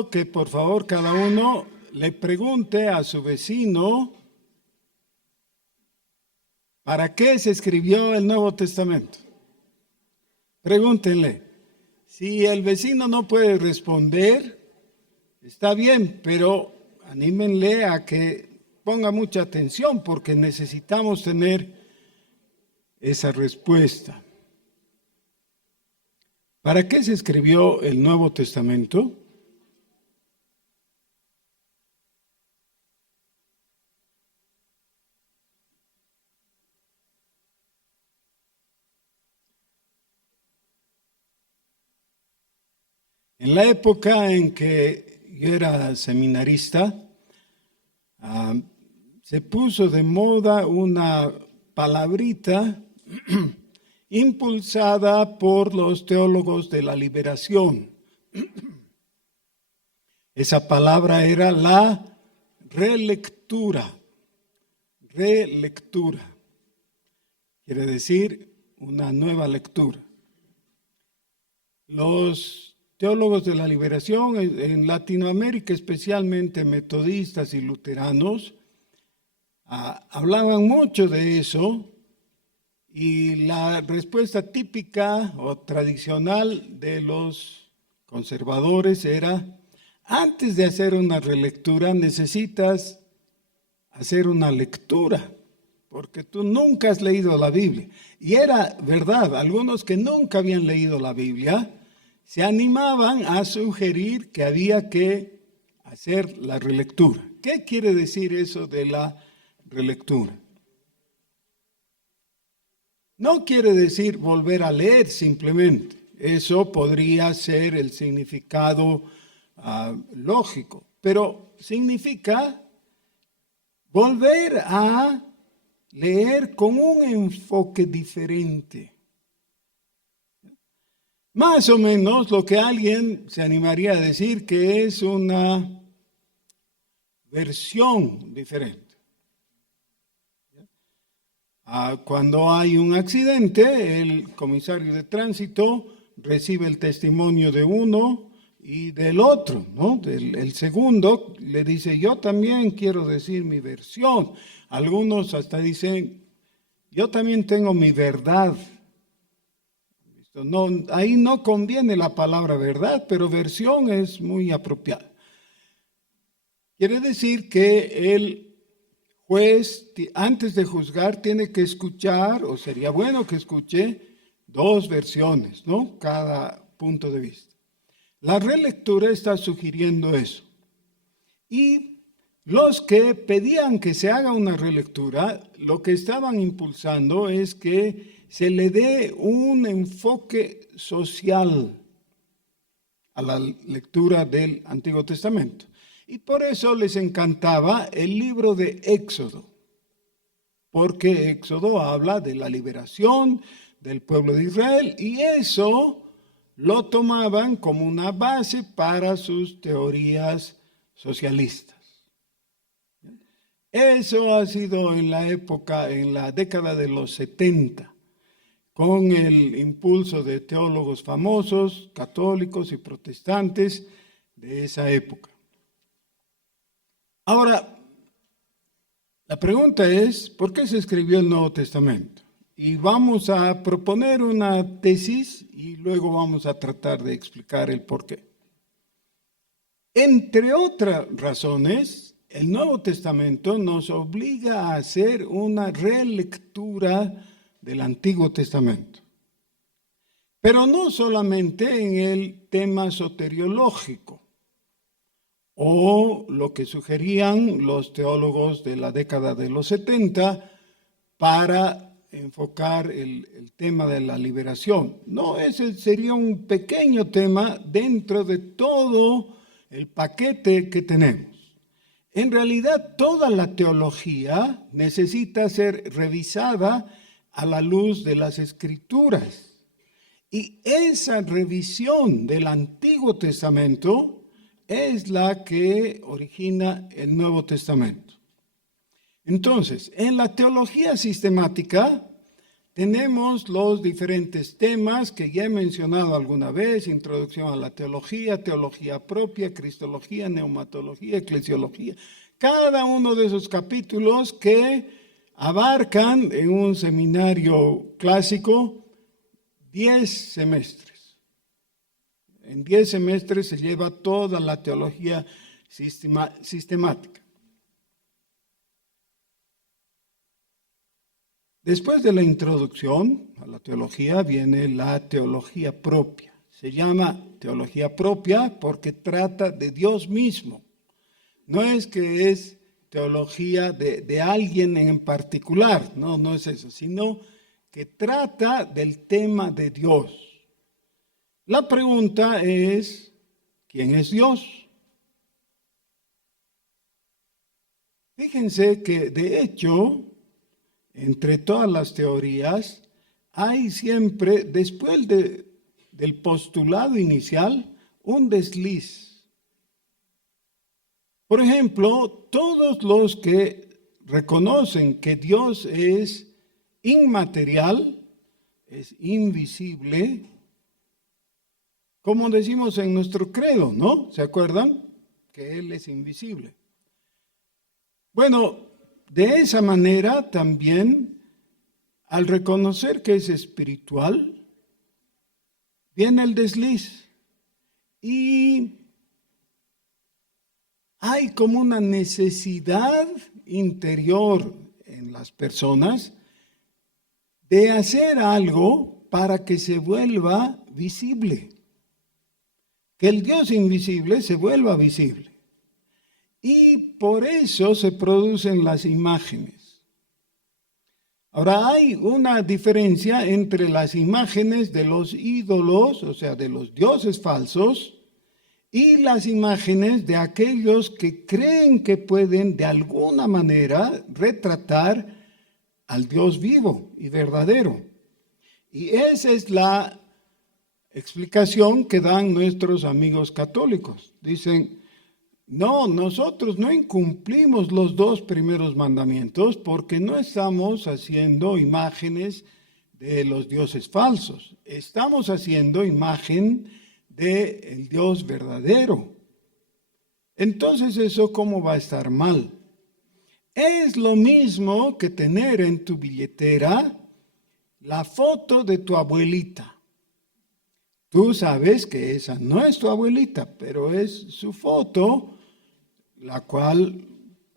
pido que por favor cada uno le pregunte a su vecino ¿para qué se escribió el Nuevo Testamento? Pregúntenle. Si el vecino no puede responder, está bien, pero anímenle a que ponga mucha atención porque necesitamos tener esa respuesta. ¿Para qué se escribió el Nuevo Testamento? En la época en que yo era seminarista, se puso de moda una palabrita impulsada por los teólogos de la liberación. Esa palabra era la relectura. Relectura. Quiere decir una nueva lectura. Los teólogos de la liberación en Latinoamérica, especialmente metodistas y luteranos, hablaban mucho de eso y la respuesta típica o tradicional de los conservadores era: antes de hacer una relectura necesitas hacer una lectura, porque tú nunca has leído la Biblia. Y era verdad, algunos que nunca habían leído la Biblia se animaban a sugerir que había que hacer la relectura. ¿Qué quiere decir eso de la relectura? No quiere decir volver a leer simplemente. Eso podría ser el significado lógico, pero significa volver a leer con un enfoque diferente. Más o menos lo que alguien se animaría a decir que es una versión diferente. Cuando hay un accidente, el comisario de tránsito recibe el testimonio de uno y del otro, ¿no? El segundo le dice: yo también quiero decir mi versión. Algunos hasta dicen: yo también tengo mi verdad. No, ahí no conviene la palabra verdad, pero versión es muy apropiada. Quiere decir que el juez, antes de juzgar, tiene que escuchar, o sería bueno que escuche, dos versiones, ¿no? Cada punto de vista. La relectura está sugiriendo eso. Y los que pedían que se haga una relectura, lo que estaban impulsando es que se le dé un enfoque social a la lectura del Antiguo Testamento. Y por eso les encantaba el libro de Éxodo, porque Éxodo habla de la liberación del pueblo de Israel y eso lo tomaban como una base para sus teorías socialistas. Eso ha sido en la década de los 70. Con el impulso de teólogos famosos, católicos y protestantes de esa época. Ahora, la pregunta es: ¿por qué se escribió el Nuevo Testamento? Y vamos a proponer una tesis y luego vamos a tratar de explicar el por qué. Entre otras razones, el Nuevo Testamento nos obliga a hacer una relectura del Antiguo Testamento. Pero no solamente en el tema soteriológico, o lo que sugerían los teólogos de la década de los 70 para enfocar el tema de la liberación. No, ese sería un pequeño tema dentro de todo el paquete que tenemos. En realidad, toda la teología necesita ser revisada a la luz de las Escrituras. Y esa revisión del Antiguo Testamento es la que origina el Nuevo Testamento. Entonces, en la teología sistemática tenemos los diferentes temas que ya he mencionado alguna vez: introducción a la teología, teología propia, cristología, neumatología, eclesiología. Cada uno de esos capítulos que abarcan en un seminario clásico 10 semestres. En 10 semestres se lleva toda la teología sistemática. Después de la introducción a la teología viene la teología propia. Se llama teología propia porque trata de Dios mismo. No es que es teología de alguien en particular, no es eso, sino que trata del tema de Dios. La pregunta es, ¿quién es Dios? Fíjense que de hecho, entre todas las teorías, hay siempre, después del postulado inicial, un desliz. Por ejemplo, todos los que reconocen que Dios es inmaterial, es invisible, como decimos en nuestro credo, ¿no? ¿Se acuerdan? Que Él es invisible. Bueno, de esa manera también, al reconocer que es espiritual, viene el desliz y hay como una necesidad interior en las personas de hacer algo para que se vuelva visible, que el Dios invisible se vuelva visible. Y por eso se producen las imágenes. Ahora, hay una diferencia entre las imágenes de los ídolos, o sea, de los dioses falsos, y las imágenes de aquellos que creen que pueden de alguna manera retratar al Dios vivo y verdadero. Y esa es la explicación que dan nuestros amigos católicos. Dicen, no, nosotros no incumplimos los 2 primeros mandamientos porque no estamos haciendo imágenes de los dioses falsos. Estamos haciendo imagen del Dios verdadero. Entonces, ¿eso cómo va a estar mal? Es lo mismo que tener en tu billetera la foto de tu abuelita. Tú sabes que esa no es tu abuelita, pero es su foto, la cual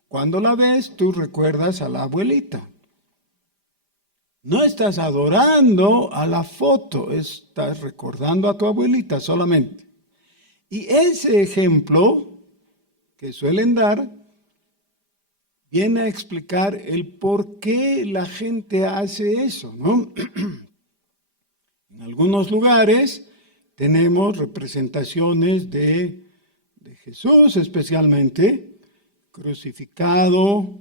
cuando la ves tú recuerdas a la abuelita. No estás adorando a la foto, estás recordando a tu abuelita solamente. Y ese ejemplo que suelen dar viene a explicar el por qué la gente hace eso, ¿no? En algunos lugares tenemos representaciones de Jesús, especialmente crucificado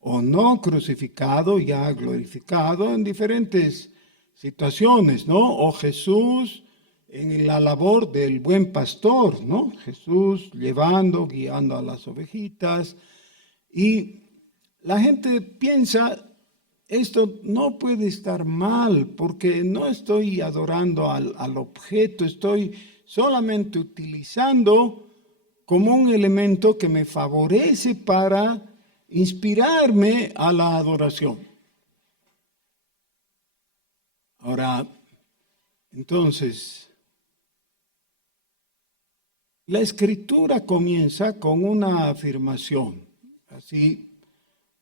o no crucificado, ya glorificado en diferentes situaciones, ¿no? O Jesús en la labor del buen pastor, ¿no? Jesús llevando, guiando a las ovejitas. Y la gente piensa, esto no puede estar mal, porque no estoy adorando al objeto, estoy solamente utilizando como un elemento que me favorece para inspirarme a la adoración. Ahora, entonces, la Escritura comienza con una afirmación, así,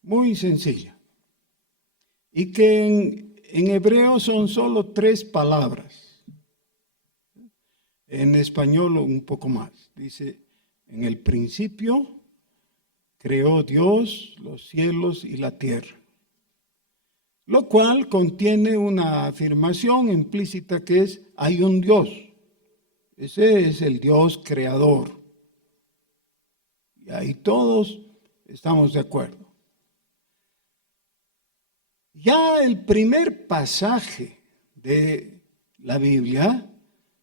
muy sencilla, y que en hebreo son solo 3 palabras. En español un poco más. Dice, en el principio creó Dios los cielos y la tierra, lo cual contiene una afirmación implícita que es, hay un Dios. Ese es el Dios creador. Y ahí todos estamos de acuerdo. Ya el primer pasaje de la Biblia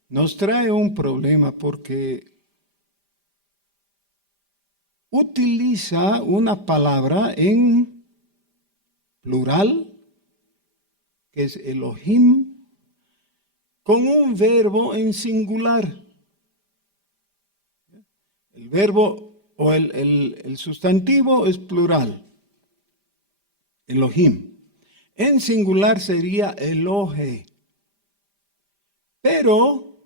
nos trae un problema porque utiliza una palabra en plural que es Elohim, con un verbo en singular. El verbo o el sustantivo es plural, Elohim. En singular sería Elohe. Pero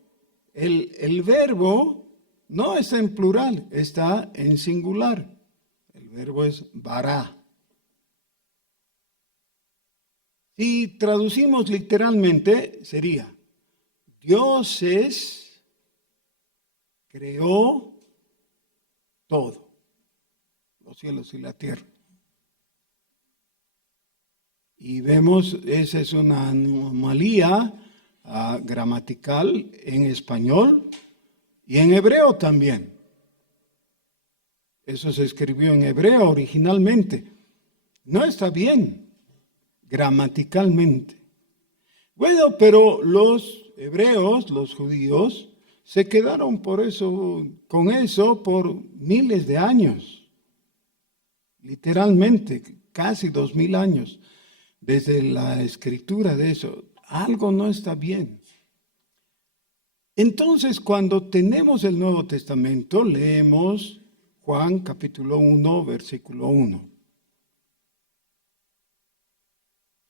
el verbo no está en plural, está en singular. El verbo es bara. Si traducimos literalmente, sería: Dioses creó todo, los cielos y la tierra. Y vemos, esa es una anomalía gramatical en español y en hebreo también. Eso se escribió en hebreo originalmente. No está bien gramaticalmente. Bueno, pero los hebreos, los judíos, se quedaron con eso por miles de años. Literalmente, casi 2000 años. Desde la escritura de eso, algo no está bien. Entonces, cuando tenemos el Nuevo Testamento, leemos Juan capítulo 1, versículo 1.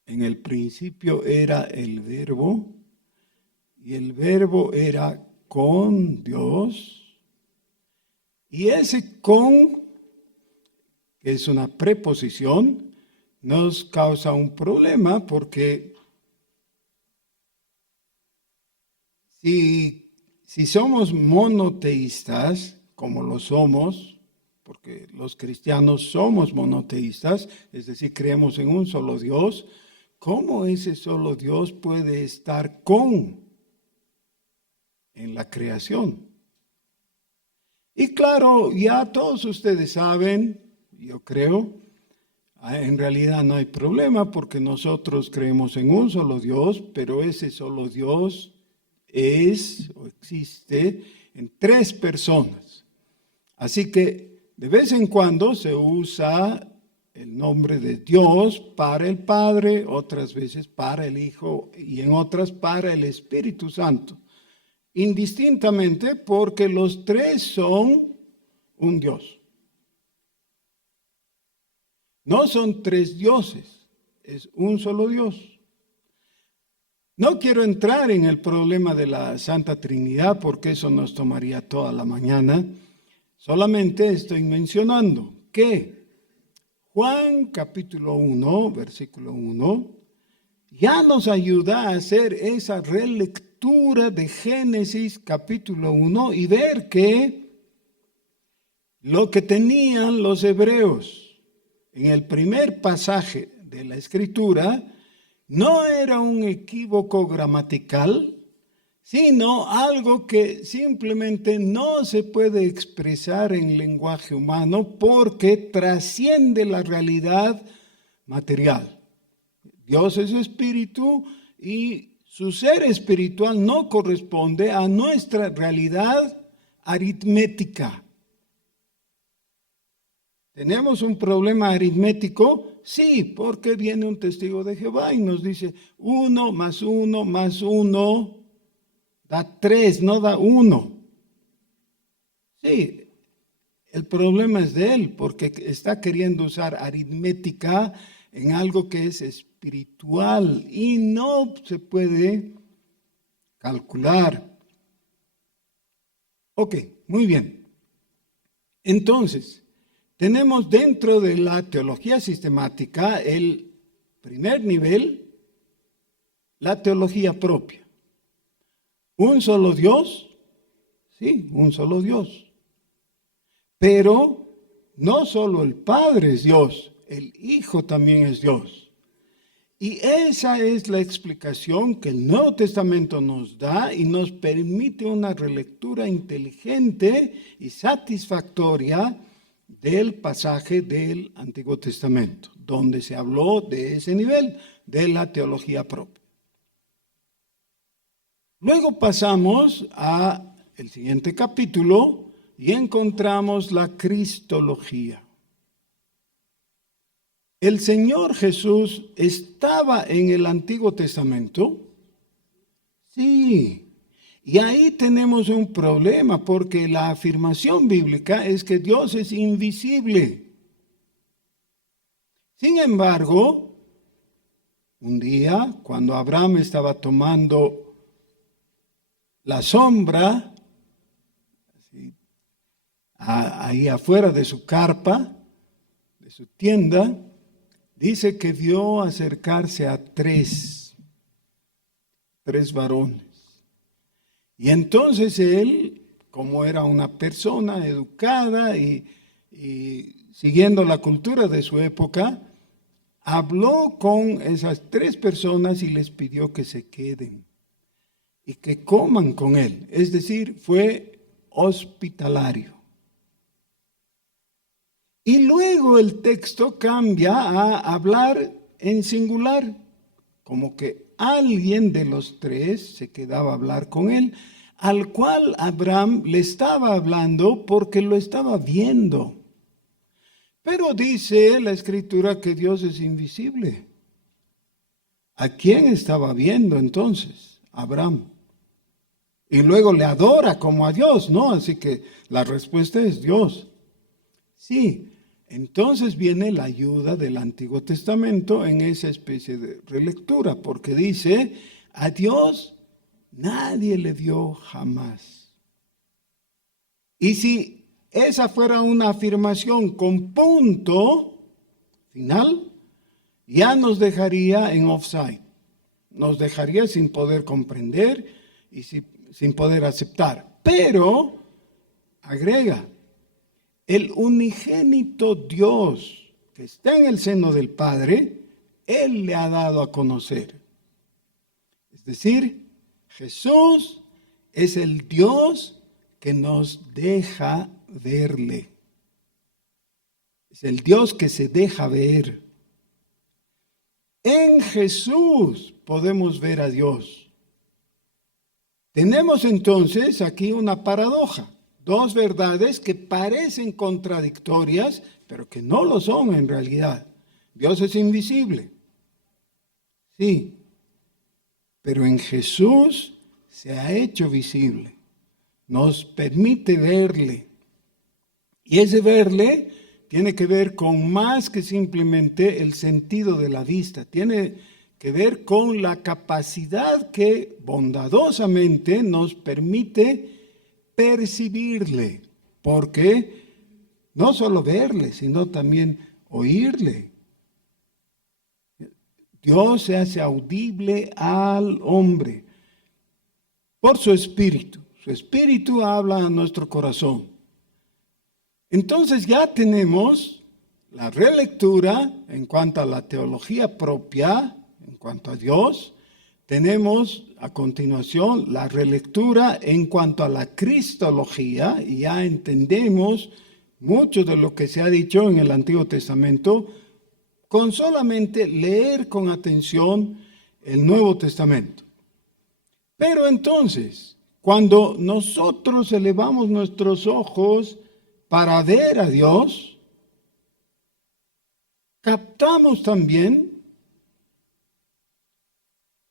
En el principio era el verbo, y el verbo era con Dios, y ese con, que es una preposición, nos causa un problema porque si somos monoteístas, como lo somos, porque los cristianos somos monoteístas, es decir, creemos en un solo Dios, ¿cómo ese solo Dios puede estar en la creación? Y claro, ya todos ustedes saben, yo creo, en realidad no hay problema porque nosotros creemos en un solo Dios, pero ese solo Dios es o existe en 3 personas. Así que de vez en cuando se usa el nombre de Dios para el Padre, otras veces para el Hijo y en otras para el Espíritu Santo. Indistintamente porque los 3 son un Dios. No son 3 dioses, es un solo Dios. No quiero entrar en el problema de la Santa Trinidad porque eso nos tomaría toda la mañana. Solamente estoy mencionando que Juan capítulo 1, versículo 1, ya nos ayuda a hacer esa relectura de Génesis capítulo 1 y ver que lo que tenían los hebreos en el primer pasaje de la Escritura no era un equívoco gramatical, sino algo que simplemente no se puede expresar en lenguaje humano porque trasciende la realidad material. Dios es espíritu y su ser espiritual no corresponde a nuestra realidad aritmética. ¿Tenemos un problema aritmético? Sí, porque viene un testigo de Jehová y nos dice 1 más 1 más 1 da 3, no da 1. Sí, el problema es de él porque está queriendo usar aritmética en algo que es espiritual y no se puede calcular. Ok, muy bien. Entonces, tenemos dentro de la teología sistemática el primer nivel, la teología propia. ¿Un solo Dios? Sí, un solo Dios. Pero no solo el Padre es Dios, el Hijo también es Dios. Y esa es la explicación que el Nuevo Testamento nos da y nos permite una relectura inteligente y satisfactoria del pasaje del Antiguo Testamento, donde se habló de ese nivel de la teología propia. Luego pasamos al siguiente capítulo y encontramos la cristología. ¿El Señor Jesús estaba en el Antiguo Testamento? Sí. Y ahí tenemos un problema porque la afirmación bíblica es que Dios es invisible. Sin embargo, un día, cuando Abraham estaba tomando la sombra, ahí afuera de su carpa, de su tienda, dice que vio acercarse a tres varones. Y entonces él, como era una persona educada y siguiendo la cultura de su época, habló con esas tres personas y les pidió que se queden y que coman con él. Es decir, fue hospitalario. Y luego el texto cambia a hablar en singular, como que alguien de los tres se quedaba a hablar con él, al cual Abraham le estaba hablando porque lo estaba viendo. Pero dice la Escritura que Dios es invisible. ¿A quién estaba viendo entonces? Abraham. Y luego le adora como a Dios, ¿no? Así que la respuesta es Dios. Sí. Entonces viene la ayuda del Antiguo Testamento en esa especie de relectura, porque dice, a Dios nadie le vio jamás. Y si esa fuera una afirmación con punto final, ya nos dejaría en offside, nos dejaría sin poder comprender y sin poder aceptar. Pero, agrega, el unigénito Dios que está en el seno del Padre, Él le ha dado a conocer. Es decir, Jesús es el Dios que nos deja verle. Es el Dios que se deja ver. En Jesús podemos ver a Dios. Tenemos entonces aquí una paradoja. Dos verdades que parecen contradictorias, pero que no lo son en realidad. Dios es invisible. Sí, pero en Jesús se ha hecho visible. Nos permite verle. Y ese verle tiene que ver con más que simplemente el sentido de la vista. Tiene que ver con la capacidad que bondadosamente nos permite percibirle, porque no solo verle, sino también oírle. Dios se hace audible al hombre por su espíritu. Su espíritu habla a nuestro corazón. Entonces ya tenemos la relectura en cuanto a la teología propia, en cuanto a Dios. Tenemos a continuación la relectura en cuanto a la cristología, y ya entendemos mucho de lo que se ha dicho en el Antiguo Testamento con solamente leer con atención el Nuevo Testamento. Pero entonces, cuando nosotros elevamos nuestros ojos para ver a Dios, captamos también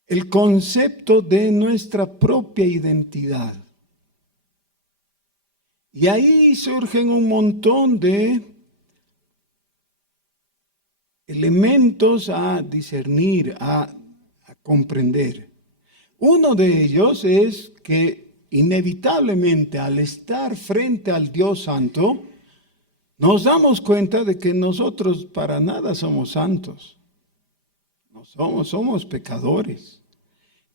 el concepto de nuestra propia identidad. Y ahí surgen un montón de elementos a discernir, a comprender. Uno de ellos es que inevitablemente al estar frente al Dios Santo, nos damos cuenta de que nosotros para nada somos santos. No somos pecadores.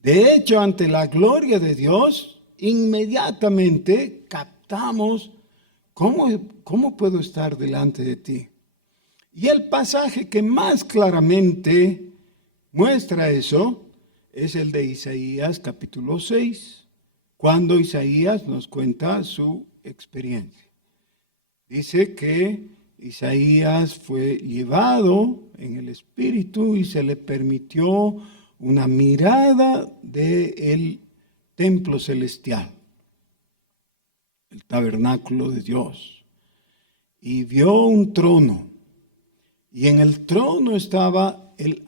De hecho, ante la gloria de Dios, inmediatamente captamos cómo puedo estar delante de ti. Y el pasaje que más claramente muestra eso es el de Isaías capítulo 6, cuando Isaías nos cuenta su experiencia. Dice que Isaías fue llevado en el Espíritu y se le permitió una mirada del templo celestial, el tabernáculo de Dios, y vio un trono Y en el trono estaba el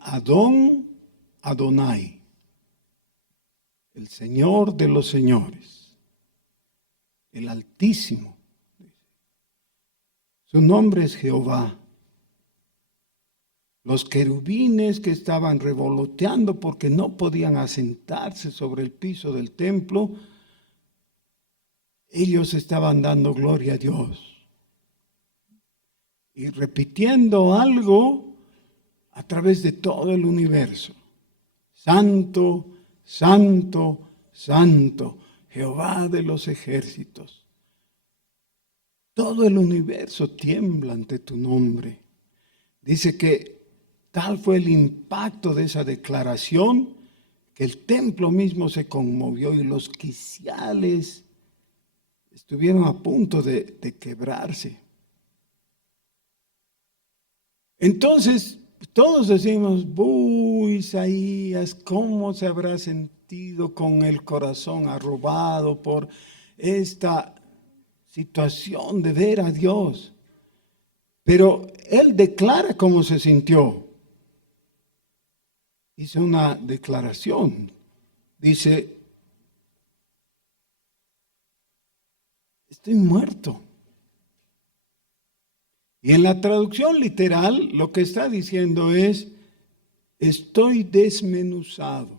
Adonai, el Señor de los señores, el Altísimo. Su nombre es Jehová. Los querubines que estaban revoloteando porque no podían asentarse sobre el piso del templo, ellos estaban dando gloria a Dios y repitiendo algo a través de todo el universo. Santo, santo, santo, Jehová de los ejércitos. Todo el universo tiembla ante tu nombre. Dice que tal fue el impacto de esa declaración que el templo mismo se conmovió y los quiciales estuvieron a punto de quebrarse. Entonces, todos decimos, Isaías, ¿cómo se habrá sentido con el corazón arrobado por esta situación de ver a Dios? Pero él declara cómo se sintió. Hizo una declaración. Dice, estoy muerto. Y en la traducción literal lo que está diciendo es, estoy desmenuzado,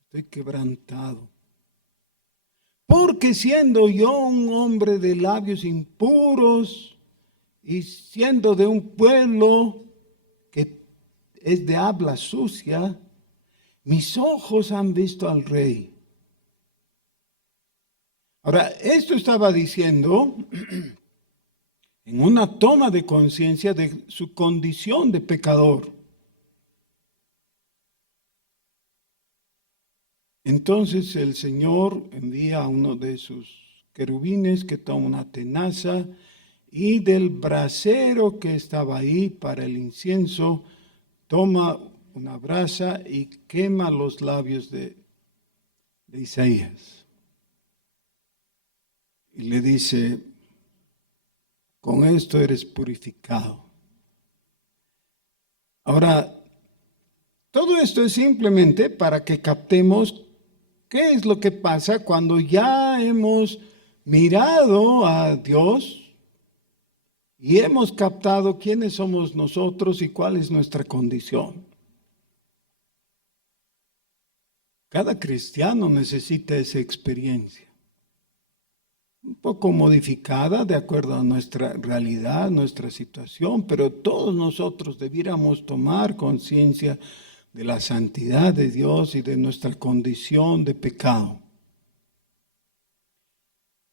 estoy quebrantado. Porque siendo yo un hombre de labios impuros y siendo de un pueblo que es de habla sucia, mis ojos han visto al Rey. Ahora, esto estaba diciendo en una toma de conciencia de su condición de pecador. Entonces el Señor envía a uno de sus querubines que toma una tenaza y del brasero que estaba ahí para el incienso, toma una brasa y quema los labios de Isaías. Y le dice, con esto eres purificado. Ahora, todo esto es simplemente para que captemos qué es lo que pasa cuando ya hemos mirado a Dios y hemos captado quiénes somos nosotros y cuál es nuestra condición. Cada cristiano necesita esa experiencia. Un poco modificada de acuerdo a nuestra realidad, nuestra situación, pero todos nosotros debiéramos tomar conciencia de la santidad de Dios y de nuestra condición de pecado.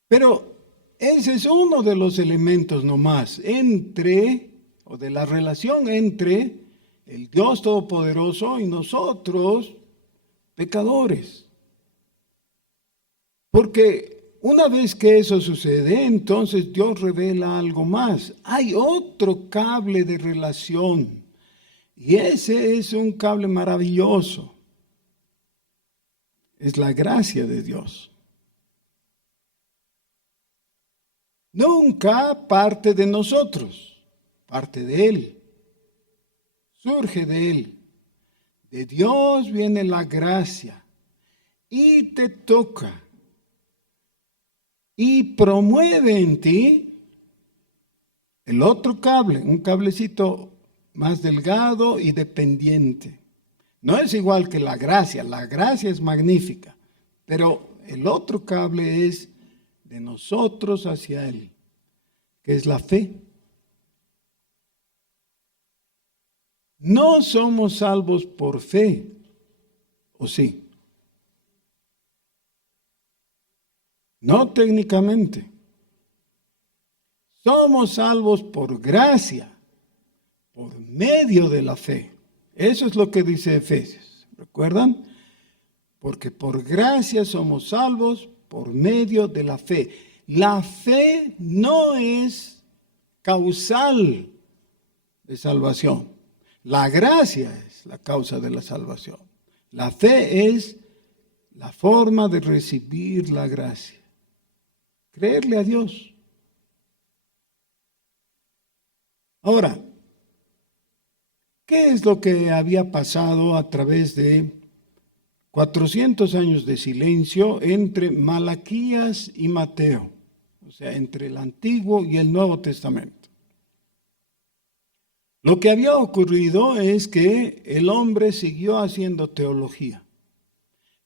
Pero ese es uno de los elementos nomás o de la relación entre el Dios Todopoderoso y nosotros, pecadores. Porque una vez que eso sucede, entonces Dios revela algo más. Hay otro cable de relación. Y ese es un cable maravilloso. Es la gracia de Dios. Nunca parte de nosotros, parte de Él. Surge de Él. De Dios viene la gracia y te toca. Y promueve en ti el otro cable, un cablecito más delgado y dependiente. No es igual que la gracia es magnífica, pero el otro cable es de nosotros hacia Él, que es la fe. No somos salvos por fe, ¿o sí? No técnicamente. Somos salvos por gracia, por medio de la fe. Eso es lo que dice Efesios. ¿Recuerdan? Porque por gracia somos salvos por medio de la fe. La fe no es causal de salvación. La gracia es la causa de la salvación. La fe es la forma de recibir la gracia. Creerle a Dios. Ahora, ¿Qué es lo que había pasado a través de 400 años de silencio entre Malaquías y Mateo? O sea, entre el Antiguo y el Nuevo Testamento. Lo que había ocurrido es que el hombre siguió haciendo teología.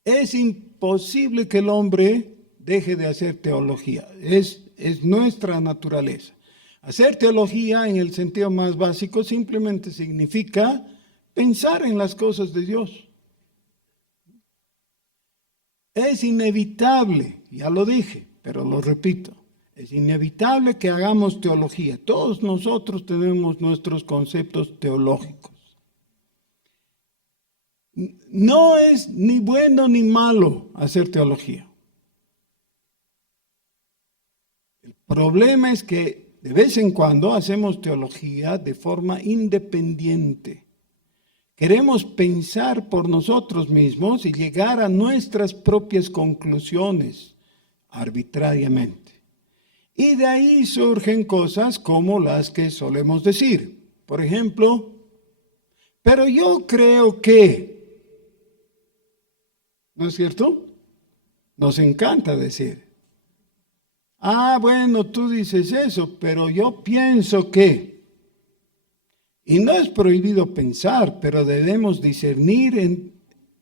Es imposible que el hombre deje de hacer teología. Es nuestra naturaleza. Hacer teología en el sentido más básico simplemente significa pensar en las cosas de Dios. Es inevitable, ya lo dije, pero lo repito, es inevitable que hagamos teología. Todos nosotros tenemos nuestros conceptos teológicos. No es ni bueno ni malo hacer teología. El problema es que de vez en cuando hacemos teología de forma independiente. Queremos pensar por nosotros mismos y llegar a nuestras propias conclusiones arbitrariamente. Y de ahí surgen cosas como las que solemos decir. Por ejemplo, pero yo creo que, ¿no es cierto? Nos encanta decir. Bueno, tú dices eso, pero yo pienso que. Y no es prohibido pensar, pero debemos discernir en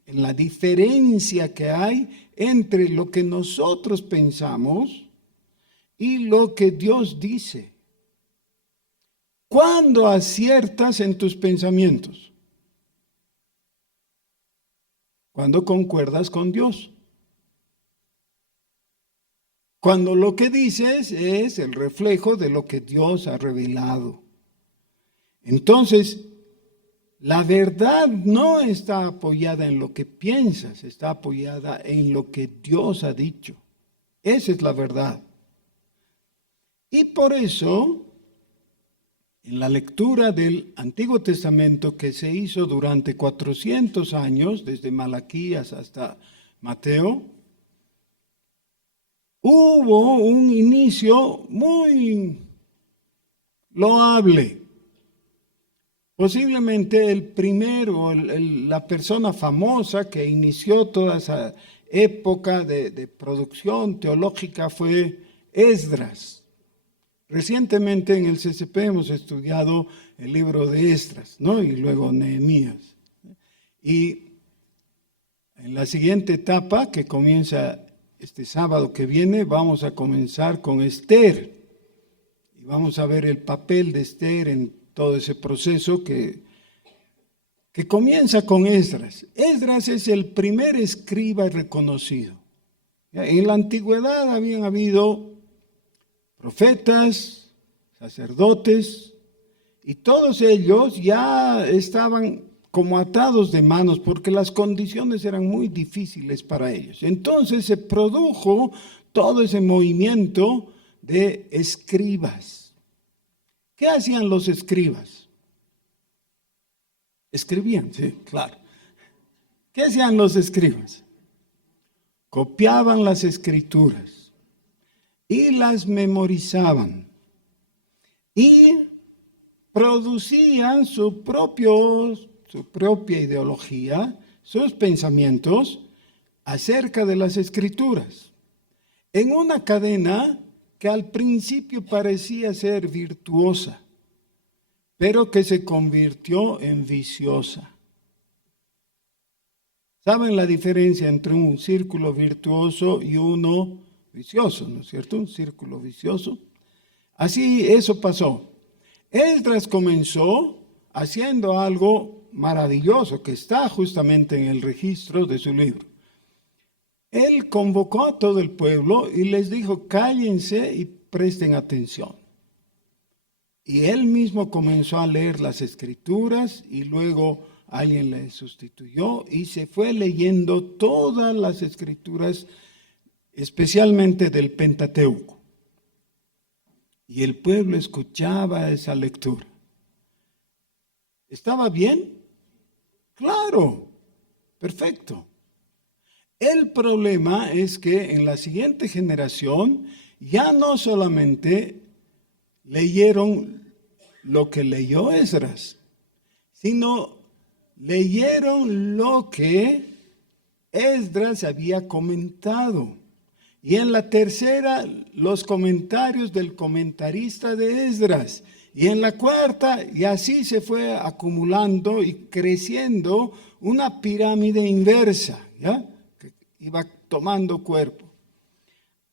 la diferencia que hay entre lo que nosotros pensamos y lo que Dios dice. ¿Cuándo aciertas en tus pensamientos? Cuando concuerdas con Dios. Cuando lo que dices es el reflejo de lo que Dios ha revelado. Entonces, la verdad no está apoyada en lo que piensas, está apoyada en lo que Dios ha dicho. Esa es la verdad. Y por eso, en la lectura del Antiguo Testamento que se hizo durante 400 años, desde Malaquías hasta Mateo, hubo un inicio muy loable. Posiblemente el primero, la persona famosa que inició toda esa época de producción teológica fue Esdras. Recientemente en el CCP hemos estudiado el libro de Esdras, ¿no? Y luego Nehemías. Y en la siguiente etapa, que comienza este sábado que viene, vamos a comenzar con Esther. Y vamos a ver el papel de Esther en todo ese proceso que comienza con Esdras. Esdras es el primer escriba reconocido. En la antigüedad habían habido profetas, sacerdotes, y todos ellos ya estaban como atados de manos porque las condiciones eran muy difíciles para ellos. Entonces se produjo todo ese movimiento de escribas. ¿Qué hacían los escribas? Escribían, sí, claro. ¿Qué hacían los escribas? Copiaban las escrituras y las memorizaban y producían su propia ideología, sus pensamientos acerca de las escrituras, en una cadena que al principio parecía ser virtuosa, pero que se convirtió en viciosa. ¿Saben la diferencia entre un círculo virtuoso y uno vicioso, no es cierto? Un círculo vicioso. Así eso pasó. Esdras comenzó haciendo algo maravilloso que está justamente en el registro de su libro. Él convocó a todo el pueblo y les dijo, cállense y presten atención. Y él mismo comenzó a leer las escrituras y luego alguien le sustituyó y se fue leyendo todas las escrituras, especialmente del Pentateuco. Y el pueblo escuchaba esa lectura. ¿Estaba bien? Claro, perfecto. El problema es que en la siguiente generación ya no solamente leyeron lo que leyó Esdras, sino leyeron lo que Esdras había comentado. Y en la tercera, los comentarios del comentarista de Esdras. Y en la cuarta, y así se fue acumulando y creciendo una pirámide inversa, ¿ya? Que iba tomando cuerpo.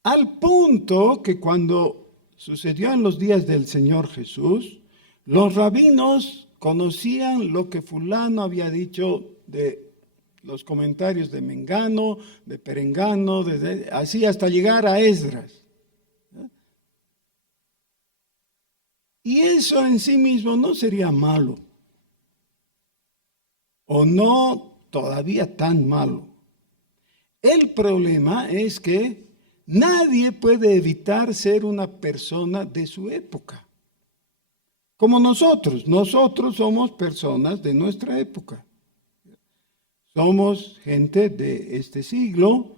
Al punto que cuando sucedió en los días del Señor Jesús, los rabinos conocían lo que fulano había dicho de los comentarios de Mengano, de Perengano, así hasta llegar a Esdras. Y eso en sí mismo no sería malo, o no todavía tan malo. El problema es que nadie puede evitar ser una persona de su época. Como nosotros somos personas de nuestra época. Somos gente de este siglo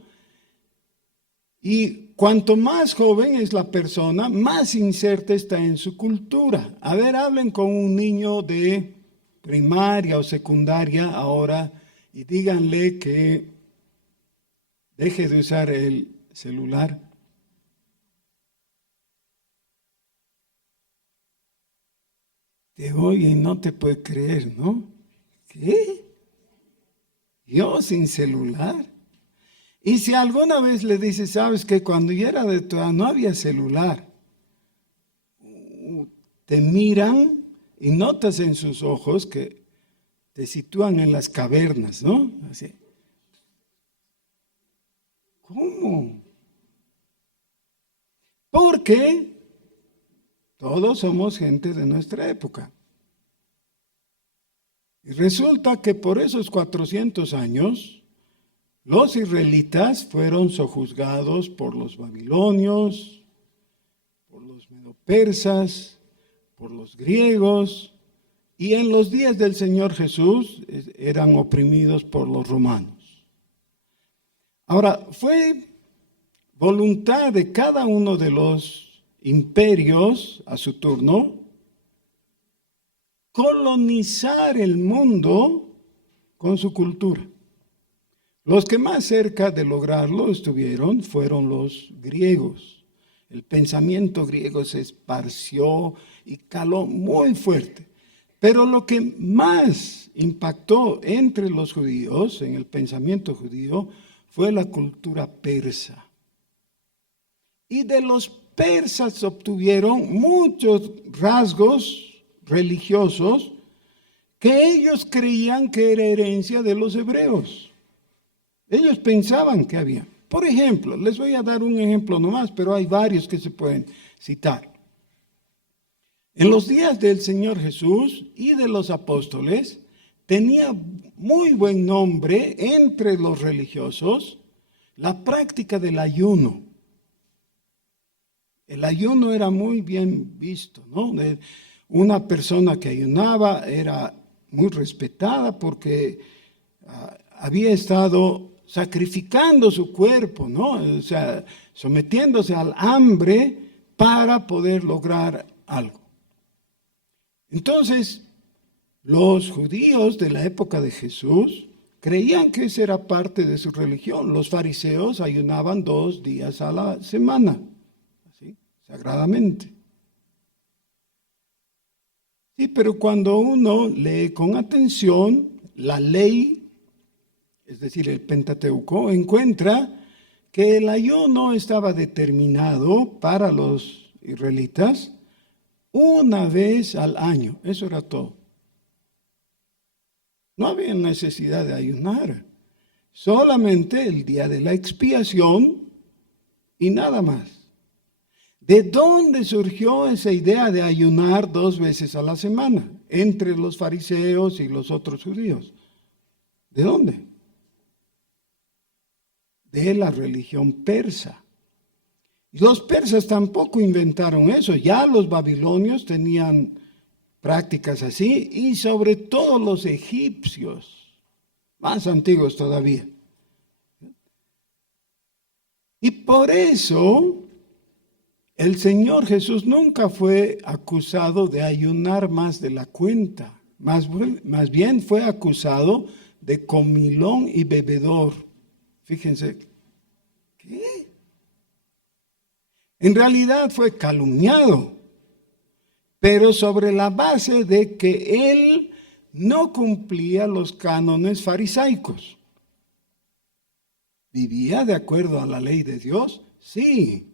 y cuanto más joven es la persona, más inserta está en su cultura. A ver, hablen con un niño de primaria o secundaria ahora y díganle que deje de usar el celular. Te oye y no te puede creer, ¿no? ¿Qué? ¿Yo sin celular? Y si alguna vez le dices, sabes que cuando yo era de tu edad no había celular, te miran y notas en sus ojos que te sitúan en las cavernas, ¿no? Así. ¿Cómo? Porque todos somos gente de nuestra época. Y resulta que por esos 400 años, los israelitas fueron sojuzgados por los babilonios, por los medopersas, por los griegos, y en los días del Señor Jesús eran oprimidos por los romanos. Ahora, fue voluntad de cada uno de los imperios a su turno colonizar el mundo con su cultura. Los que más cerca de lograrlo estuvieron fueron los griegos. El pensamiento griego se esparció y caló muy fuerte. Pero lo que más impactó entre los judíos, en el pensamiento judío, fue la cultura persa. Y de los persas obtuvieron muchos rasgos religiosos que ellos creían que era herencia de los hebreos. Ellos pensaban que había. Por ejemplo, les voy a dar un ejemplo nomás, pero hay varios que se pueden citar. En los días del Señor Jesús y de los apóstoles, tenía muy buen nombre entre los religiosos la práctica del ayuno. El ayuno era muy bien visto, ¿no? Una persona que ayunaba era muy respetada porque había estado sacrificando su cuerpo, ¿no? O sea, sometiéndose al hambre para poder lograr algo. Entonces, los judíos de la época de Jesús creían que esa era parte de su religión. Los fariseos ayunaban 2 días a la semana, así, sagradamente. Sí, pero cuando uno lee con atención la ley, es decir, el Pentateuco, encuentra que el ayuno estaba determinado para los israelitas una vez al año. Eso era todo. No había necesidad de ayunar. Solamente el día de la expiación y nada más. ¿De dónde surgió esa idea de ayunar 2 veces a la semana entre los fariseos y los otros judíos? ¿De dónde? De la religión persa. Y los persas tampoco inventaron eso. Ya los babilonios tenían prácticas así y sobre todo los egipcios, más antiguos todavía. Y por eso el Señor Jesús nunca fue acusado de ayunar más de la cuenta, más bien fue acusado de comilón y bebedor. Fíjense, ¿qué? En realidad fue calumniado, pero sobre la base de que él no cumplía los cánones farisaicos. ¿Vivía de acuerdo a la ley de Dios? Sí,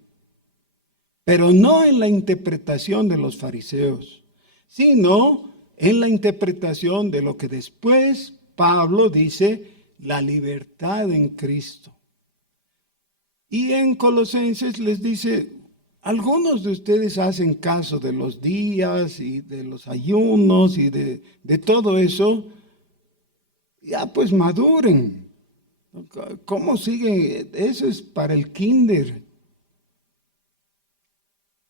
pero no en la interpretación de los fariseos, sino en la interpretación de lo que después Pablo dice, la libertad en Cristo. Y en Colosenses les dice, algunos de ustedes hacen caso de los días y de los ayunos y de todo eso, ya pues maduren. ¿Cómo siguen? Eso es para el kinder.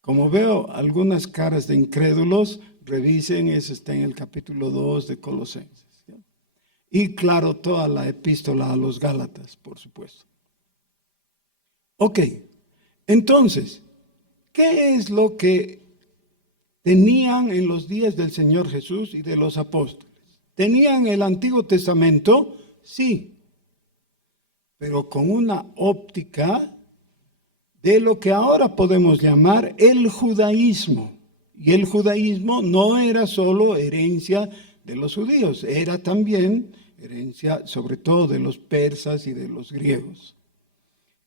Como veo algunas caras de incrédulos, revisen, eso está en el capítulo 2 de Colosenses. ¿Ya? Y claro, toda la epístola a los Gálatas, por supuesto. Ok, entonces, ¿qué es lo que tenían en los días del Señor Jesús y de los apóstoles? ¿Tenían el Antiguo Testamento? Sí, pero con una óptica de lo que ahora podemos llamar el judaísmo. Y el judaísmo no era solo herencia de los judíos, era también herencia sobre todo de los persas y de los griegos.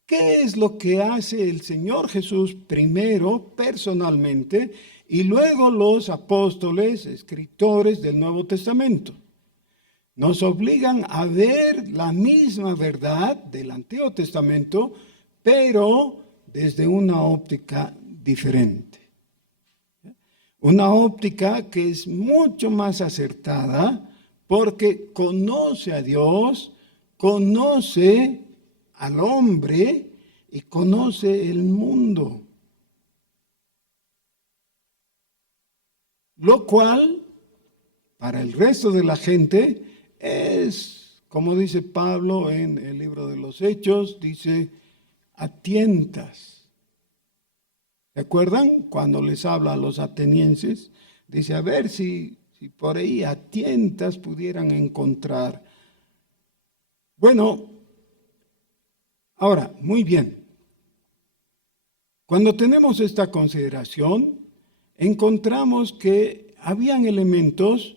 ¿Qué es lo que hace el Señor Jesús primero personalmente y luego los apóstoles, escritores del Nuevo Testamento? Nos obligan a ver la misma verdad del Antiguo Testamento, pero desde una óptica diferente. Una óptica que es mucho más acertada porque conoce a Dios, conoce al hombre y conoce el mundo. Lo cual, para el resto de la gente, es, como dice Pablo en el libro de los Hechos, dice, a tientas. ¿Se acuerdan? Cuando les habla a los atenienses, dice, a ver si por ahí a tientas pudieran encontrar. Bueno, ahora, muy bien. Cuando tenemos esta consideración, encontramos que habían elementos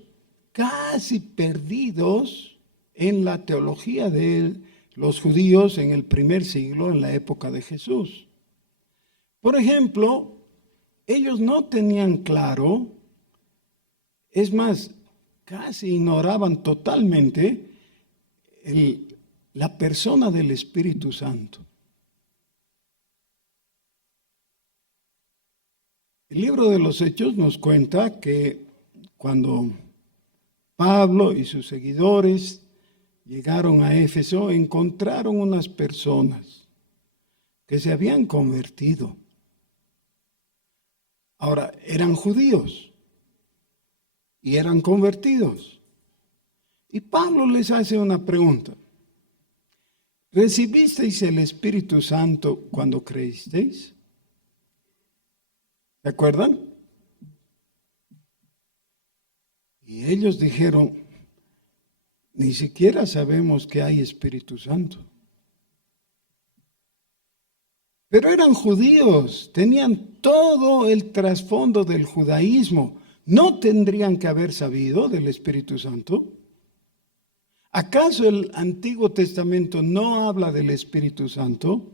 casi perdidos en la teología de los judíos en el primer siglo, en la época de Jesús. Por ejemplo, ellos no tenían claro, es más, casi ignoraban totalmente la persona del Espíritu Santo. El libro de los Hechos nos cuenta que cuando Pablo y sus seguidores llegaron a Éfeso, encontraron unas personas que se habían convertido. Ahora, eran judíos y eran convertidos. Y Pablo les hace una pregunta. ¿Recibisteis el Espíritu Santo cuando creísteis? ¿Se acuerdan? Y ellos dijeron, ni siquiera sabemos que hay Espíritu Santo. Pero eran judíos, tenían todo el trasfondo del judaísmo. ¿No tendrían que haber sabido del Espíritu Santo? ¿Acaso el Antiguo Testamento no habla del Espíritu Santo?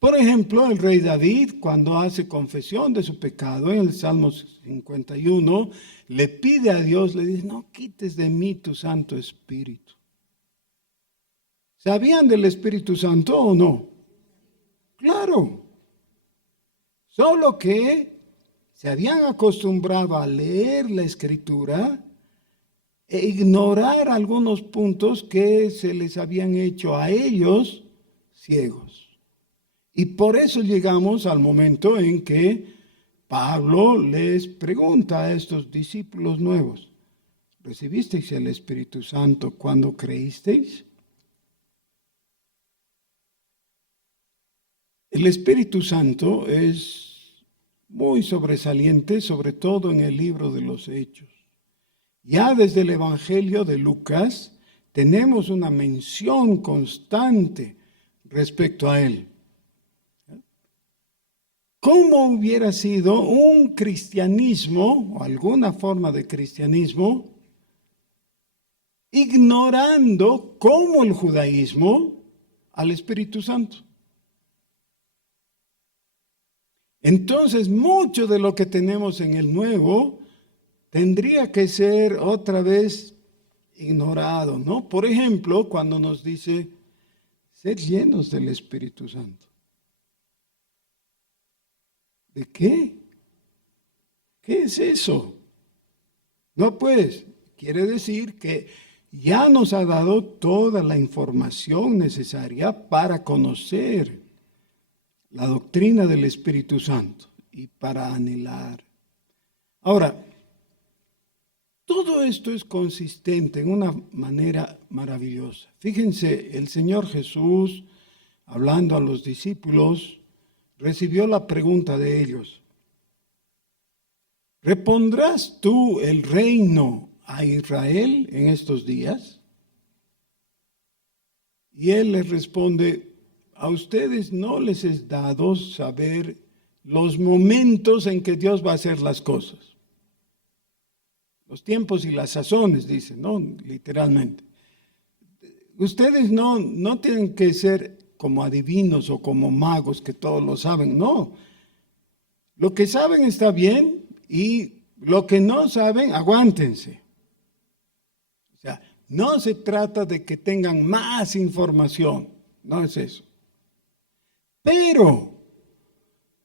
Por ejemplo, el rey David, cuando hace confesión de su pecado, en el Salmo 51, le pide a Dios, le dice, no quites de mí tu Santo Espíritu. ¿Sabían del Espíritu Santo o no? Claro. Solo que se habían acostumbrado a leer la Escritura e ignorar algunos puntos que se les habían hecho a ellos ciegos. Y por eso llegamos al momento en que Pablo les pregunta a estos discípulos nuevos, ¿recibisteis el Espíritu Santo cuando creísteis? El Espíritu Santo es muy sobresaliente, sobre todo en el libro de los Hechos. Ya desde el Evangelio de Lucas tenemos una mención constante respecto a él. ¿Cómo hubiera sido un cristianismo o alguna forma de cristianismo ignorando como el judaísmo al Espíritu Santo? Entonces, mucho de lo que tenemos en el Nuevo tendría que ser otra vez ignorado, ¿no? Por ejemplo, cuando nos dice, sed llenos del Espíritu Santo. ¿De qué? ¿Qué es eso? No, pues, quiere decir que ya nos ha dado toda la información necesaria para conocer la doctrina del Espíritu Santo y para anhelar. Ahora, todo esto es consistente en una manera maravillosa. Fíjense, el Señor Jesús, hablando a los discípulos, recibió la pregunta de ellos: ¿repondrás tú el reino a Israel en estos días? Y él les responde: a ustedes no les es dado saber los momentos en que Dios va a hacer las cosas. Los tiempos y las sazones, dice, ¿no? Literalmente. Ustedes no tienen que ser como adivinos o como magos que todos lo saben, no. Lo que saben está bien y lo que no saben, aguántense. O sea, no se trata de que tengan más información, no es eso. Pero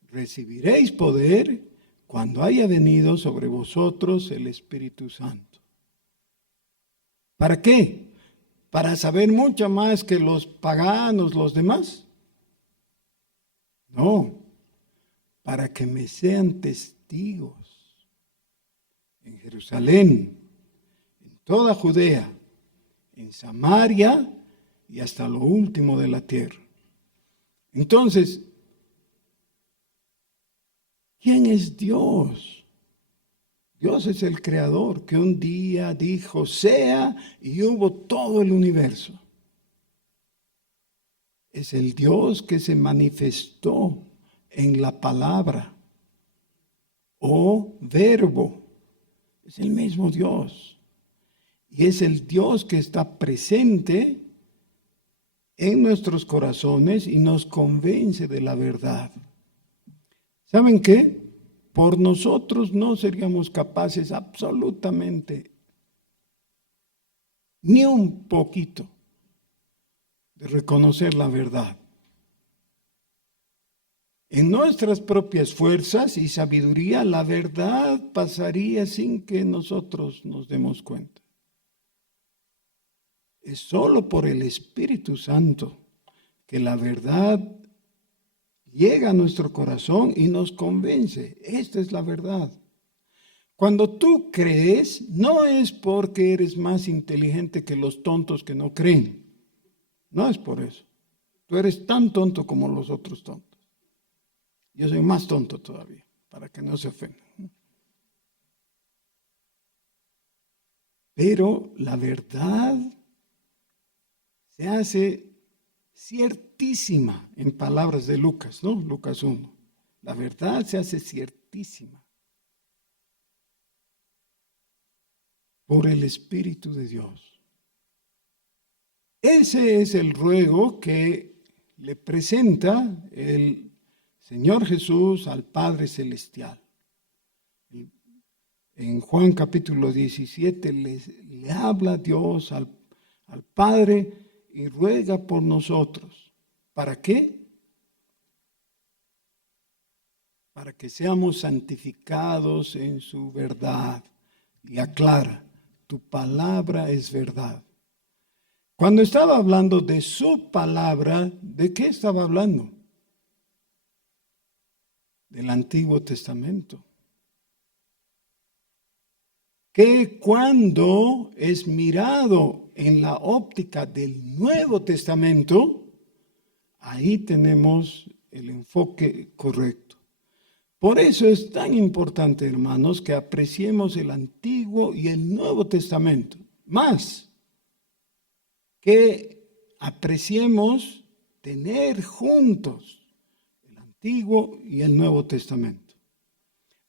recibiréis poder cuando haya venido sobre vosotros el Espíritu Santo. ¿Para qué? ¿Para saber mucho más que los paganos, los demás? No, para que me sean testigos en Jerusalén, en toda Judea, en Samaria y hasta lo último de la tierra. Entonces, ¿quién es Dios? Dios es el creador que un día dijo sea y hubo todo el universo. Es el Dios que se manifestó en la palabra o verbo. Es el mismo Dios. Y es el Dios que está presente en nuestros corazones y nos convence de la verdad. ¿Saben qué? Por nosotros no seríamos capaces absolutamente ni un poquito de reconocer la verdad. En nuestras propias fuerzas y sabiduría, la verdad pasaría sin que nosotros nos demos cuenta. Es solo por el Espíritu Santo que la verdad llega a nuestro corazón y nos convence. Esta es la verdad. Cuando tú crees, no es porque eres más inteligente que los tontos que no creen. No es por eso. Tú eres tan tonto como los otros tontos. Yo soy más tonto todavía, para que no se ofendan. Pero la verdad se hace ciertísima, en palabras de Lucas, ¿no? Lucas 1. La verdad se hace ciertísima por el Espíritu de Dios. Ese es el ruego que le presenta el Señor Jesús al Padre Celestial. En Juan capítulo 17 le habla Dios al Padre y ruega por nosotros. ¿Para qué? Para que seamos santificados en su verdad. Y aclara, tu palabra es verdad. Cuando estaba hablando de su palabra, ¿de qué estaba hablando? Del Antiguo Testamento. Que cuando es mirado en la óptica del Nuevo Testamento, ahí tenemos el enfoque correcto. Por eso es tan importante, hermanos, que apreciemos el Antiguo y el Nuevo Testamento. Más que apreciemos tener juntos el Antiguo y el Nuevo Testamento.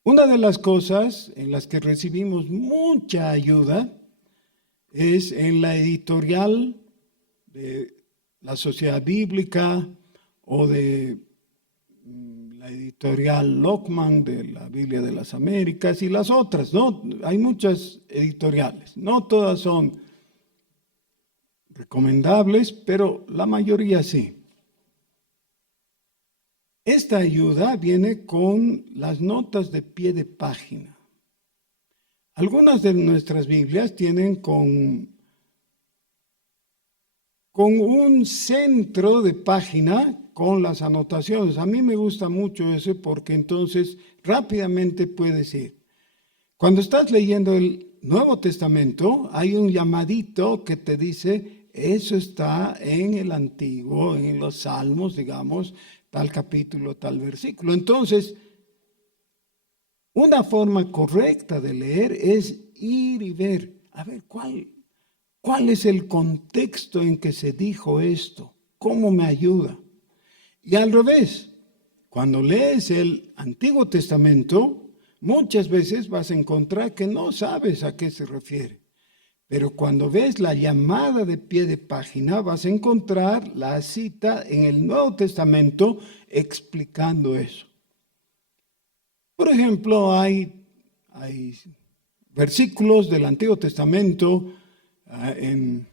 Una de las cosas en las que recibimos mucha ayuda es en la editorial de la Sociedad Bíblica o de la editorial Lockman de la Biblia de las Américas y las otras, ¿no? Hay muchas editoriales, no todas son recomendables, pero la mayoría sí. Esta ayuda viene con las notas de pie de página. Algunas de nuestras Biblias tienen con un centro de página con las anotaciones. A mí me gusta mucho ese porque entonces rápidamente puedes ir. Cuando estás leyendo el Nuevo Testamento, hay un llamadito que te dice, eso está en el Antiguo, en los Salmos, digamos, tal capítulo, tal versículo. Entonces, una forma correcta de leer es ir y ver, a ver, ¿cuál es el contexto en que se dijo esto? ¿Cómo me ayuda? Y al revés, cuando lees el Antiguo Testamento, muchas veces vas a encontrar que no sabes a qué se refiere. Pero cuando ves la llamada de pie de página, vas a encontrar la cita en el Nuevo Testamento explicando eso. Por ejemplo, hay versículos del Antiguo Testamento en,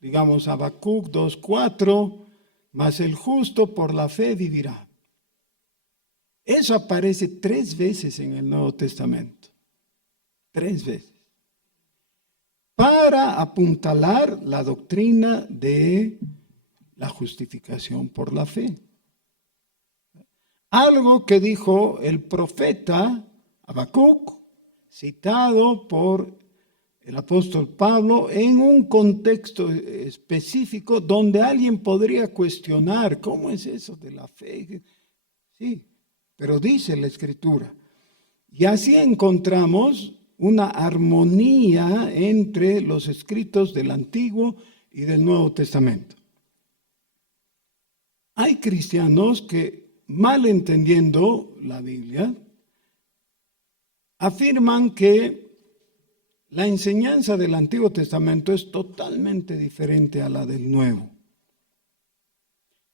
digamos, Habacuc 2:4, mas el justo por la fe vivirá. Eso aparece 3 veces en el Nuevo Testamento. 3 veces. Para apuntalar la doctrina de la justificación por la fe. Algo que dijo el profeta Habacuc, citado por el apóstol Pablo en un contexto específico donde alguien podría cuestionar, ¿cómo es eso de la fe? Sí, pero dice la Escritura. Y así encontramos una armonía entre los escritos del Antiguo y del Nuevo Testamento. Hay cristianos que, mal entendiendo la Biblia, afirman que la enseñanza del Antiguo Testamento es totalmente diferente a la del Nuevo.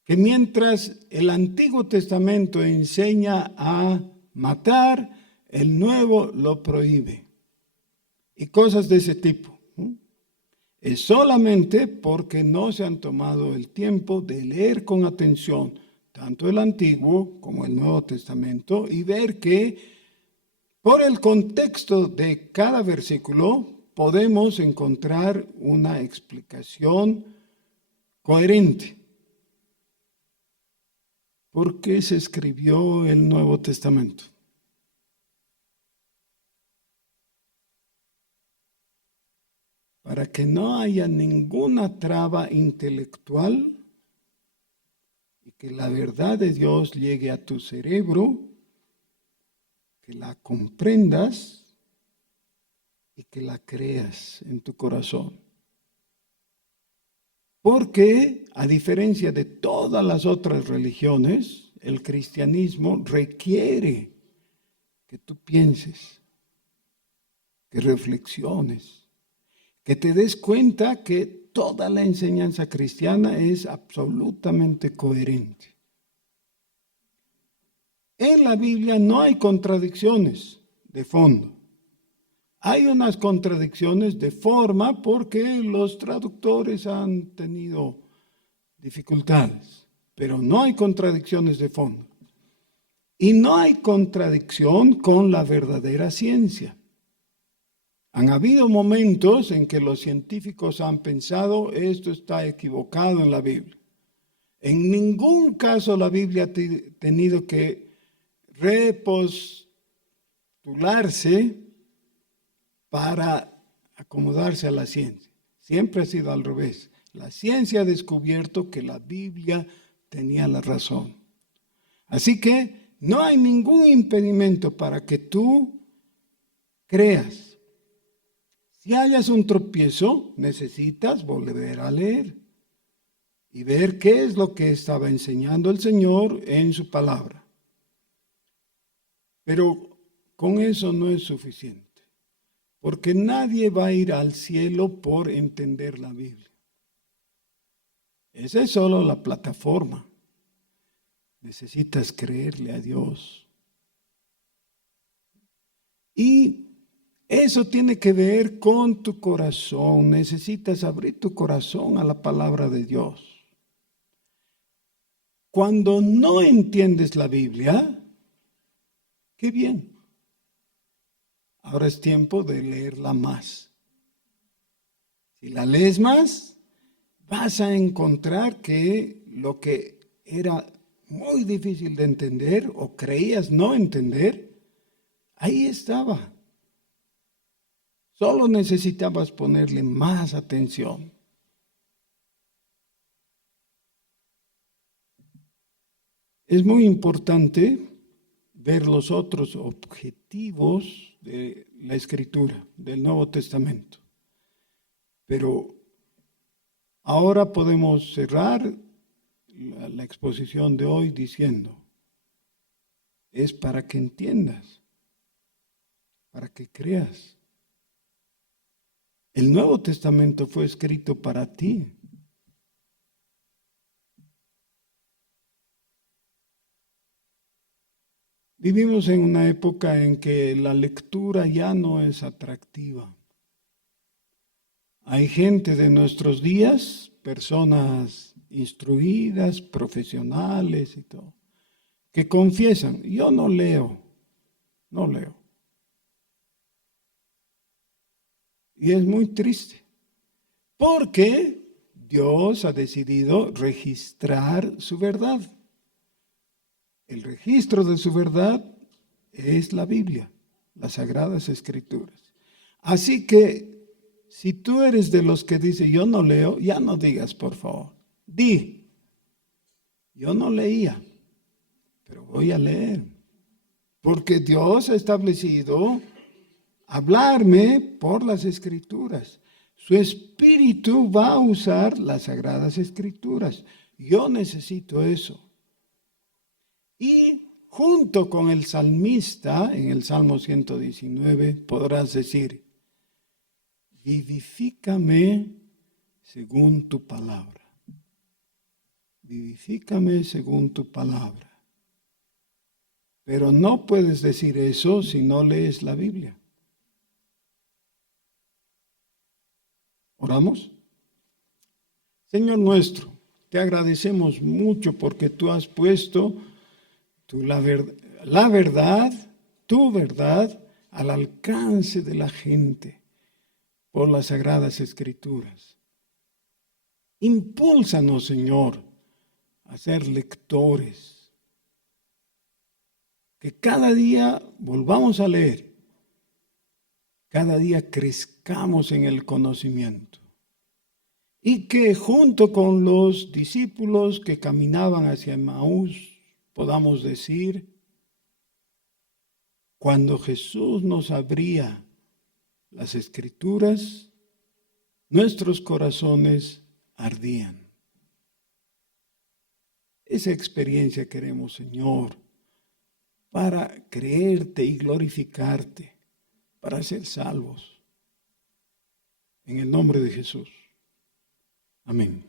Que mientras el Antiguo Testamento enseña a matar, el Nuevo lo prohíbe. Y cosas de ese tipo. Es solamente porque no se han tomado el tiempo de leer con atención tanto el Antiguo como el Nuevo Testamento y ver que por el contexto de cada versículo podemos encontrar una explicación coherente. ¿Por qué se escribió el Nuevo Testamento? Para que no haya ninguna traba intelectual y que la verdad de Dios llegue a tu cerebro, que la comprendas y que la creas en tu corazón. Porque, a diferencia de todas las otras religiones, el cristianismo requiere que tú pienses, que reflexiones, que te des cuenta que toda la enseñanza cristiana es absolutamente coherente. En la Biblia no hay contradicciones de fondo. Hay unas contradicciones de forma porque los traductores han tenido dificultades, pero no hay contradicciones de fondo. Y no hay contradicción con la verdadera ciencia. Han habido momentos en que los científicos han pensado, esto está equivocado en la Biblia. En ningún caso la Biblia ha tenido que repostularse para acomodarse a la ciencia. Siempre ha sido al revés. La ciencia ha descubierto que la Biblia tenía la razón. Así que No hay ningún impedimento para que tú creas. Si hayas un tropiezo, necesitas volver a leer y ver qué es lo que estaba enseñando el Señor en su palabra. Pero con eso no es suficiente, porque nadie va a ir al cielo por entender la Biblia. Esa es solo la plataforma. Necesitas creerle a Dios. Y eso tiene que ver con tu corazón. Necesitas abrir tu corazón a la palabra de Dios. Cuando no entiendes la Biblia, qué bien. Ahora es tiempo de leerla más. Si la lees más, vas a encontrar que lo que era muy difícil de entender o creías no entender, ahí estaba. Solo necesitabas ponerle más atención. Es muy importante ver los otros objetivos de la Escritura, del Nuevo Testamento. Pero ahora podemos cerrar la exposición de hoy diciendo, es para que entiendas, para que creas. El Nuevo Testamento fue escrito para ti. Vivimos en una época en que la lectura ya no es atractiva. Hay gente de nuestros días, personas instruidas, profesionales y todo, que confiesan, yo no leo. Y es muy triste, porque Dios ha decidido registrar su verdad. El registro de su verdad es la Biblia, las Sagradas Escrituras. Así que, si tú eres de los que dice yo no leo, ya no digas, por favor. Di, yo no leía, pero voy a leer. Porque Dios ha establecido hablarme por las Escrituras. Su Espíritu va a usar las Sagradas Escrituras. Yo necesito eso. Y junto con el salmista, en el Salmo 119, podrás decir, vivifícame según tu palabra. Vivifícame según tu palabra. Pero no puedes decir eso si no lees la Biblia. ¿Oramos? Señor nuestro, te agradecemos mucho porque tú has puesto la verdad, tu verdad, al alcance de la gente por las Sagradas Escrituras. Impúlsanos, Señor, a ser lectores. Que cada día volvamos a leer. Cada día crezcamos en el conocimiento. Y que junto con los discípulos que caminaban hacia Emaús, podamos decir, cuando Jesús nos abría las Escrituras, nuestros corazones ardían. Esa experiencia queremos, Señor, para creerte y glorificarte, para ser salvos. En el nombre de Jesús. Amén.